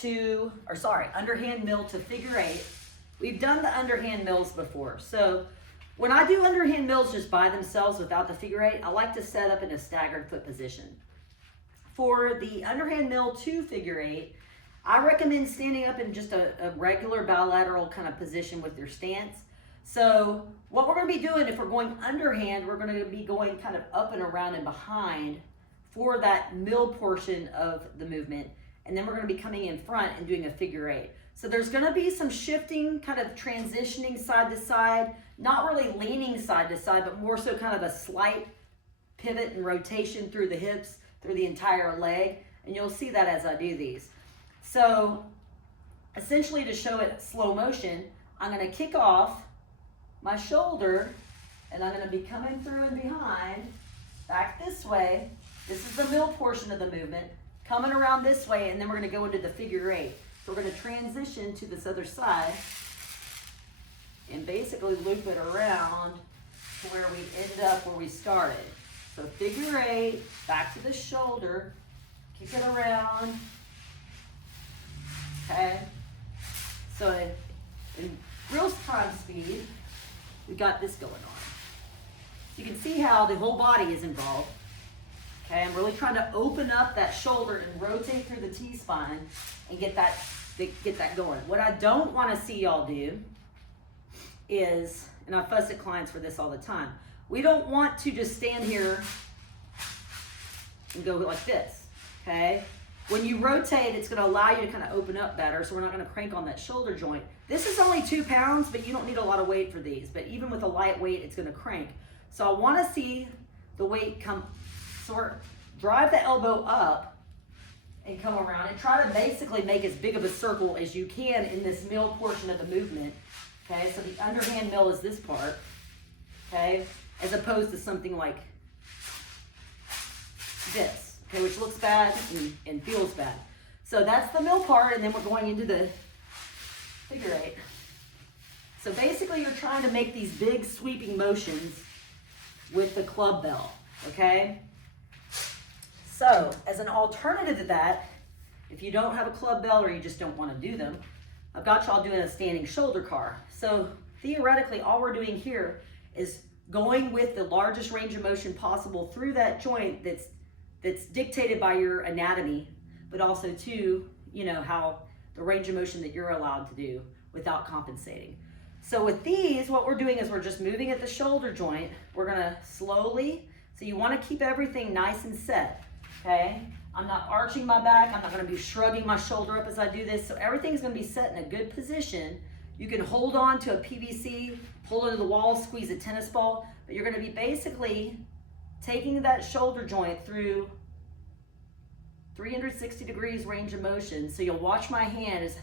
to, or sorry, underhand mill to figure 8. We've done the underhand mills before. So when I do underhand mills just by themselves without the figure 8, I like to set up in a staggered foot position. For the underhand mill to figure 8, I recommend standing up in just a regular bilateral kind of position with your stance. So what we're going to be doing if we're going underhand, we're going to be going kind of up and around and behind for that mill portion of the movement. And then we're going to be coming in front and doing a figure 8. So there's going to be some shifting, kind of transitioning side to side, not really leaning side to side, but more so kind of a slight pivot and rotation through the hips, through the entire leg. And you'll see that as I do these. So essentially, to show it slow motion, I'm going to kick off my shoulder and I'm going to be coming through and behind, back this way. This is the middle portion of the movement, coming around this way, and then we're going to go into the figure 8. So we're going to transition to this other side and basically loop it around to where we ended up where we started. So figure 8, back to the shoulder, kick it around. Okay, so in real time speed, we got this going on. So you can see how the whole body is involved. Okay, I'm really trying to open up that shoulder and rotate through the T-spine and get that going. What I don't want to see y'all do is, and I fuss at clients for this all the time, we don't want to just stand here and go like this, okay? When you rotate, it's going to allow you to kind of open up better, so we're not going to crank on that shoulder joint. This is only 2 pounds, but you don't need a lot of weight for these. But even with a light weight, it's going to crank. So I want to see the weight come, sort drive the elbow up and come around and try to basically make as big of a circle as you can in this mill portion of the movement. Okay, so the underhand mill is this part, okay, as opposed to something like this. Okay, which looks bad and feels bad. So that's the mill part, and then we're going into the figure 8. So basically you're trying to make these big sweeping motions with the club bell, okay? So as an alternative to that, if you don't have a club bell or you just don't want to do them, I've got y'all doing a standing shoulder car. So theoretically, all we're doing here is going with the largest range of motion possible through that joint that's dictated by your anatomy, but also too, you know, how the range of motion that you're allowed to do without compensating. So with these, what we're doing is we're just moving at the shoulder joint. We're gonna slowly, so you wanna keep everything nice and set, okay? I'm not arching my back. I'm not gonna be shrugging my shoulder up as I do this. So everything's gonna be set in a good position. You can hold on to a PVC, pull it to the wall, squeeze a tennis ball, but you're gonna be basically taking that shoulder joint through 360 degrees range of motion. So you'll watch my hand as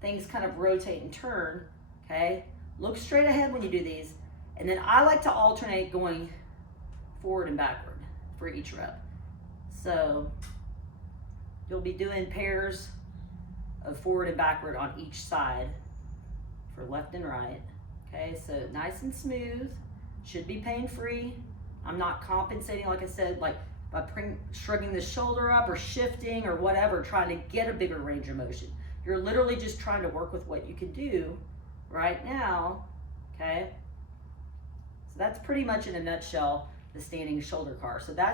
things kind of rotate and turn, okay? Look straight ahead when you do these. And then I like to alternate going forward and backward for each rep. So you'll be doing pairs of forward and backward on each side for left and right. Okay, so nice and smooth, should be pain-free. I'm not compensating, like I said, like by shrugging the shoulder up or shifting or whatever, trying to get a bigger range of motion. You're literally just trying to work with what you can do right now, okay? So that's pretty much in a nutshell the standing shoulder car. So that's